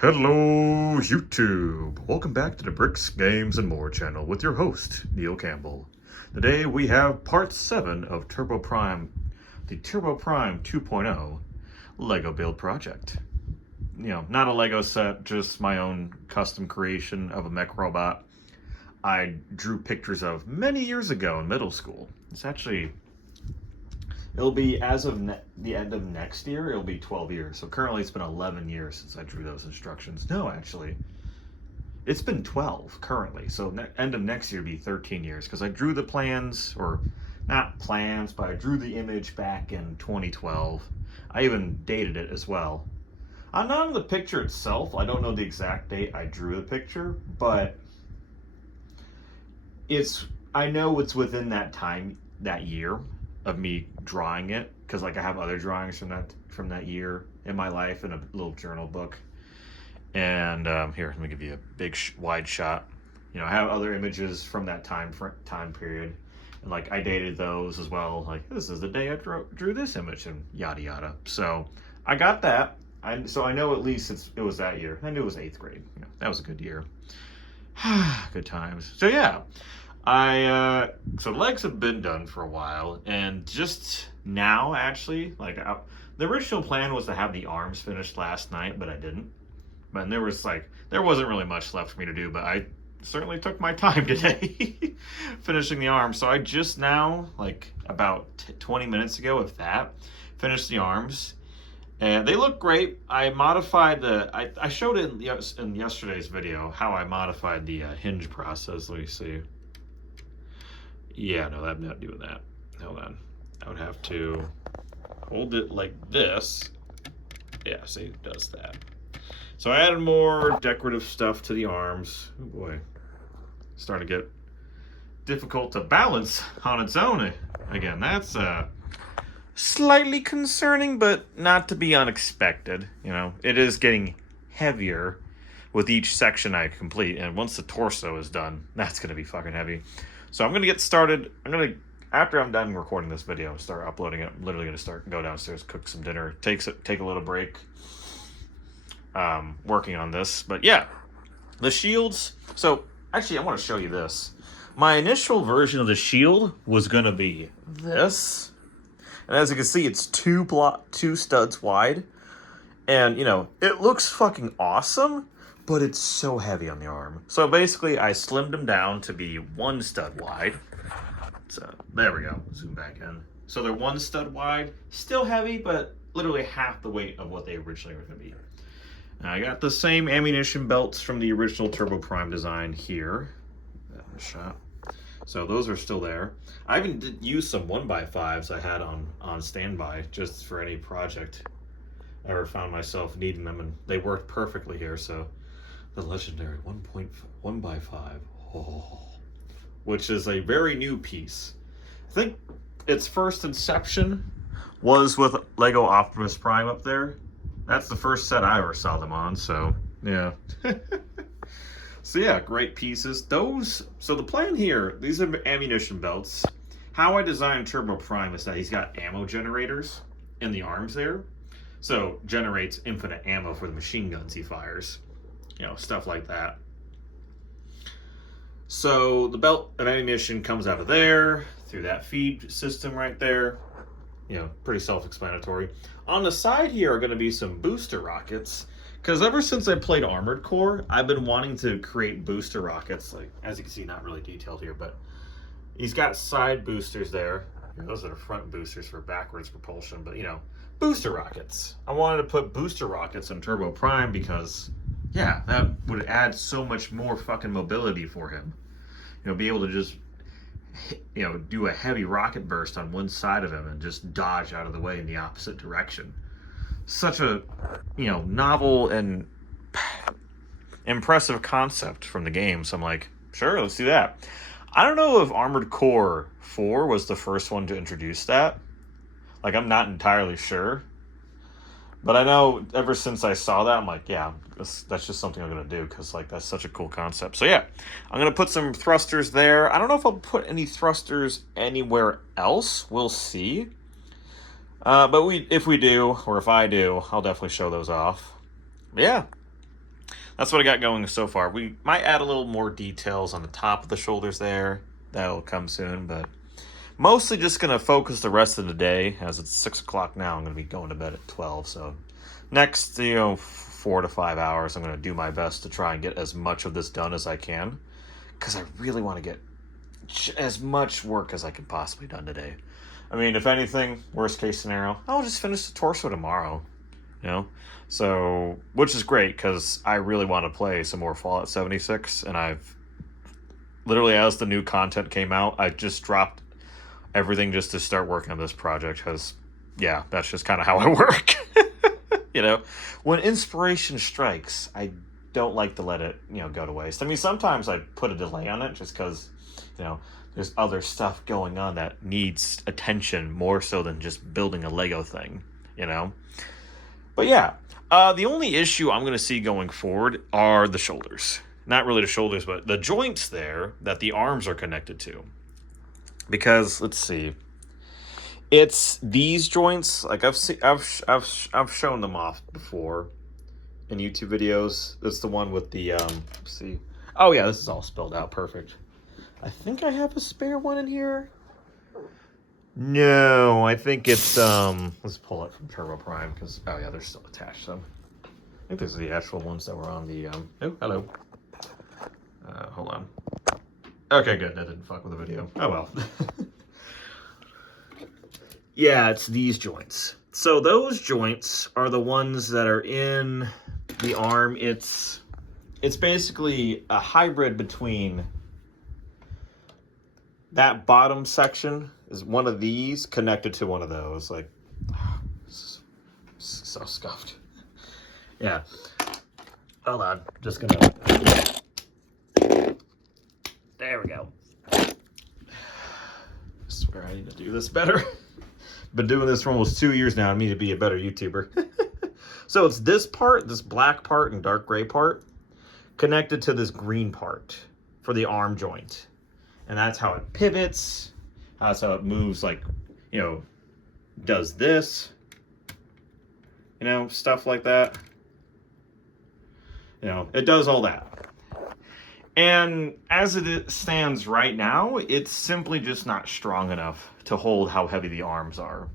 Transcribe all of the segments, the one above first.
Hello, YouTube. Welcome back to the Bricks, Games, and More channel with your host, Neil Campbell. Today we have part 7 of Turboprime, the Turboprime 2.0 Lego build project. Not a Lego set, just my own custom creation of a mech robot I drew pictures of many years ago in middle school. It'll be, as of the end of next year, it'll be 12 years. So currently it's been 11 years since I drew those instructions. No, actually, it's been 12 currently. So end of next year will be 13 years because I drew the plans, or not plans, but I drew the image back in 2012. I even dated it as well. Not on the picture itself. I don't know the exact date I drew the picture, but I know it's within that time, that year of me drawing it, because I have other drawings from that year in my life in a little journal book. And here, let me give you a big wide shot. I have other images from that time period, and I dated those as well. This is the day I drew this image, and yada yada. So I got that. So I know at least it was that year. I knew it was 8th grade. That was a good year. Good times. So yeah. So legs have been done for a while, and just now, actually, the original plan was to have the arms finished last night, but I didn't. But there wasn't really much left for me to do, but I certainly took my time today finishing the arms. So I just now, about 20 minutes ago, if that, finished the arms. And they look great. I modified I showed it in yesterday's video how I modified the hinge process. Let me see. Yeah, no, I'm not doing that. Hold on. I would have to hold it like this. Yeah, see, it does that. So I added more decorative stuff to the arms. Oh boy. It's starting to get difficult to balance on its own. Again, that's slightly concerning, but not to be unexpected. It is getting heavier with each section I complete, and once the torso is done, that's going to be fucking heavy. So I'm going to get started. After I'm done recording this video, start uploading it. I'm literally going to go downstairs, cook some dinner, take a little break, working on this. But yeah, the shields. So actually, I want to show you this. My initial version of the shield was going to be this. And as you can see, it's two studs wide. And, it looks fucking awesome, but it's so heavy on the arm. So basically, I slimmed them down to be 1 stud wide. So there we go. Zoom back in. So they're 1 stud wide, still heavy, but literally half the weight of what they originally were going to be. Now, I got the same ammunition belts from the original Turboprime design here. That in the shot. So those are still there. I even did use some 1x5s I had on standby just for any project I ever found myself needing them, and they worked perfectly here. So the legendary 1.1x5, which is a very new piece. I think its first inception was with Lego Optimus Prime up there. That's the first set I ever saw them on, so yeah. So yeah, great pieces. So the plan here, these are ammunition belts. How I designed Turboprime is that he's got ammo generators in the arms there. So generates infinite ammo for the machine guns he fires. Stuff like that. So the belt of ammunition comes out of there, through that feed system right there. Pretty self-explanatory. On the side here are going to be some booster rockets. Because ever since I played Armored Core, I've been wanting to create booster rockets. As you can see, not really detailed here, but he's got side boosters there. Those are the front boosters for backwards propulsion, but booster rockets. I wanted to put booster rockets in Turboprime because, yeah, that would add so much more fucking mobility for him. Be able to just, do a heavy rocket burst on one side of him and just dodge out of the way in the opposite direction. Such a, novel and impressive concept from the game. So I'm like, sure, let's do that. I don't know if Armored Core 4 was the first one to introduce that. I'm not entirely sure. But I know ever since I saw that, I'm like, yeah, that's just something I'm going to do because, that's such a cool concept. So, yeah, I'm going to put some thrusters there. I don't know if I'll put any thrusters anywhere else. We'll see. But if we do, or if I do, I'll definitely show those off. But yeah, that's what I got going so far. We might add a little more details on the top of the shoulders there. That'll come soon, but mostly just going to focus the rest of the day. As it's 6 o'clock now, I'm going to be going to bed at 12. So next, 4 to 5 hours, I'm going to do my best to try and get as much of this done as I can, because I really want to get as much work as I can possibly done today. I mean, if anything, worst case scenario, I'll just finish the torso tomorrow, So, which is great, because I really want to play some more Fallout 76, and I've literally, as the new content came out, I just dropped everything just to start working on this project, because, yeah, that's just kind of how I work. When inspiration strikes, I don't like to let it, go to waste. I mean, sometimes I put a delay on it just because, there's other stuff going on that needs attention more so than just building a Lego thing, But yeah, the only issue I'm going to see going forward are the shoulders. Not really the shoulders, but the joints there that the arms are connected to. Because, let's see, it's these joints, like I've shown them off before in YouTube videos. It's the one with the, let's see. Oh yeah, this is all spelled out perfect. I think I have a spare one in here. No, I think it's, let's pull it from Turboprime, because, oh yeah, they're still attached, so. I think these are the actual ones that were on the, oh, hello. Hold on. Okay, good, that didn't fuck with the video. Oh well. Yeah, it's these joints. So those joints are the ones that are in the arm. It's basically a hybrid between that bottom section is one of these connected to one of those. Like, so scuffed. Yeah. Hold on. Just gonna. There we go. I swear I need to do this better. Been doing this for almost 2 years now. I need to be a better YouTuber. So it's this part, this black part and dark gray part, connected to this green part for the arm joint. And that's how it pivots. That's how it moves, like, does this. Stuff like that. It does all that. And as it stands right now, it's simply just not strong enough to hold how heavy the arms are.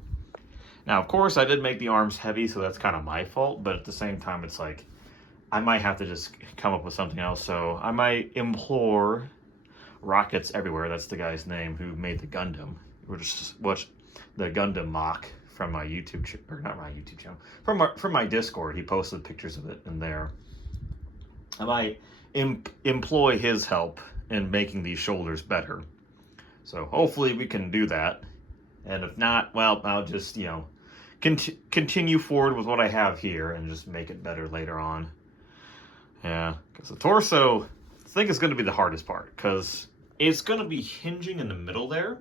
Now, of course, I did make the arms heavy, so that's kind of my fault. But at the same time, it's like, I might have to just come up with something else. So I might implore Rockets Everywhere, that's the guy's name who made the Gundam, which the Gundam mock from my YouTube or not my YouTube channel, from my Discord. He posted pictures of it in there. I might employ his help in making these shoulders better. So hopefully we can do that. And if not, well, I'll just, continue forward with what I have here and just make it better later on. Yeah, because the torso, I think, is going to be the hardest part, because it's going to be hinging in the middle there,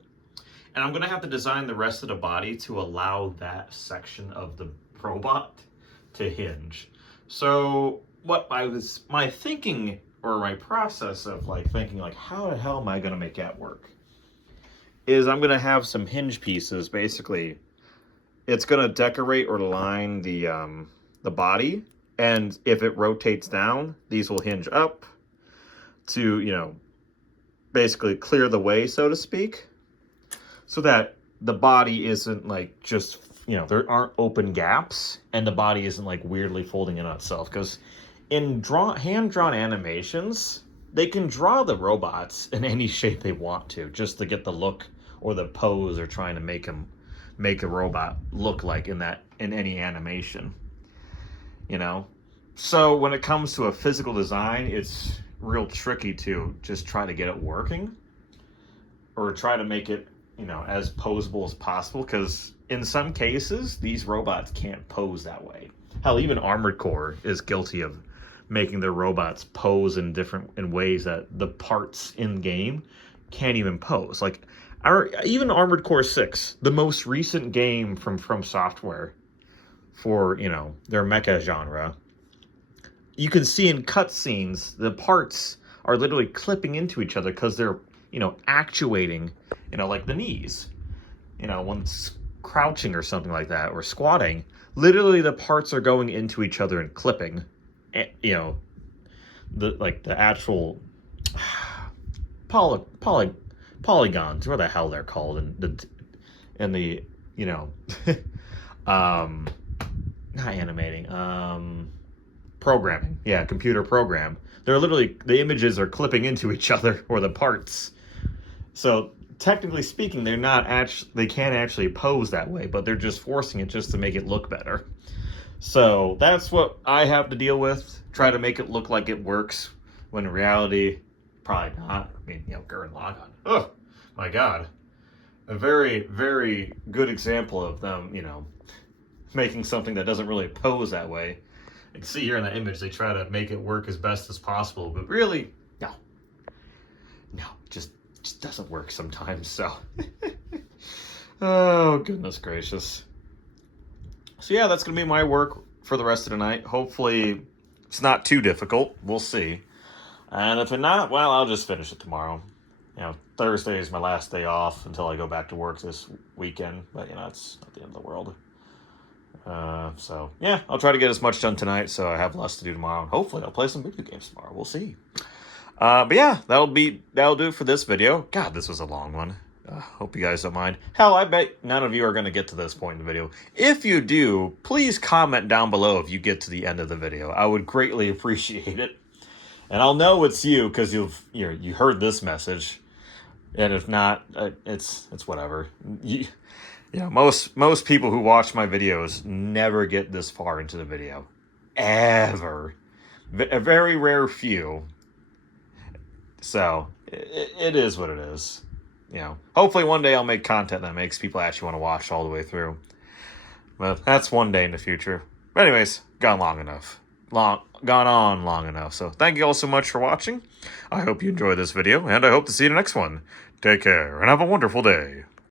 and I'm going to have to design the rest of the body to allow that section of the robot to hinge. So what my thinking, or my process of thinking how the hell am I going to make that work, is I'm going to have some hinge pieces. Basically, it's going to decorate or line the body, and if it rotates down, these will hinge up to, basically clear the way, so to speak, so that the body isn't just, there aren't open gaps, and the body isn't weirdly folding in on itself. Because in hand-drawn animations, they can draw the robots in any shape they want to, just to get the look or the pose they're trying to make a robot look like in any animation. So when it comes to a physical design, it's real tricky to just try to get it working, or try to make it, as posable as possible, because in some cases these robots can't pose that way. Hell, even Armored Core is guilty of making their robots pose in ways that the parts in game can't even pose. Even Armored Core 6, the most recent game from Software for, their mecha genre, you can see in cutscenes the parts are literally clipping into each other because they're, actuating, like the knees. When it's crouching or something like that, or squatting, literally the parts are going into each other and clipping, the actual polygons, what the hell they're called, and the you know, not animating, programming. Yeah, computer program. They're literally, the images are clipping into each other, or the parts. So technically speaking, they can't actually pose that way, but they're just forcing it just to make it look better. So that's what I have to deal with. Try to make it look like it works, when in reality, probably not. I mean, Gurren Lagann. Oh my God. A very, very good example of them, making something that doesn't really pose that way. You can see here in the image, they try to make it work as best as possible, but really, no, just doesn't work sometimes. So, oh goodness gracious. So yeah, that's gonna be my work for the rest of the night. Hopefully, it's not too difficult. We'll see. And if it's not, well, I'll just finish it tomorrow. Thursday is my last day off until I go back to work this weekend. But it's not the end of the world. So yeah, I'll try to get as much done tonight so I have less to do tomorrow. And hopefully I'll play some video games tomorrow. We'll see. But yeah, that'll do it for this video. God, this was a long one. Hope you guys don't mind. Hell, I bet none of you are going to get to this point in the video. If you do, please comment down below if you get to the end of the video. I would greatly appreciate it. And I'll know it's you because you heard this message. And if not, it's whatever. Most people who watch my videos never get this far into the video. Ever. A very rare few. So, it is what it is. Hopefully one day I'll make content that makes people actually want to watch all the way through. But that's one day in the future. But anyways, gone on long enough. So thank you all so much for watching. I hope you enjoyed this video, and I hope to see you in the next one. Take care, and have a wonderful day.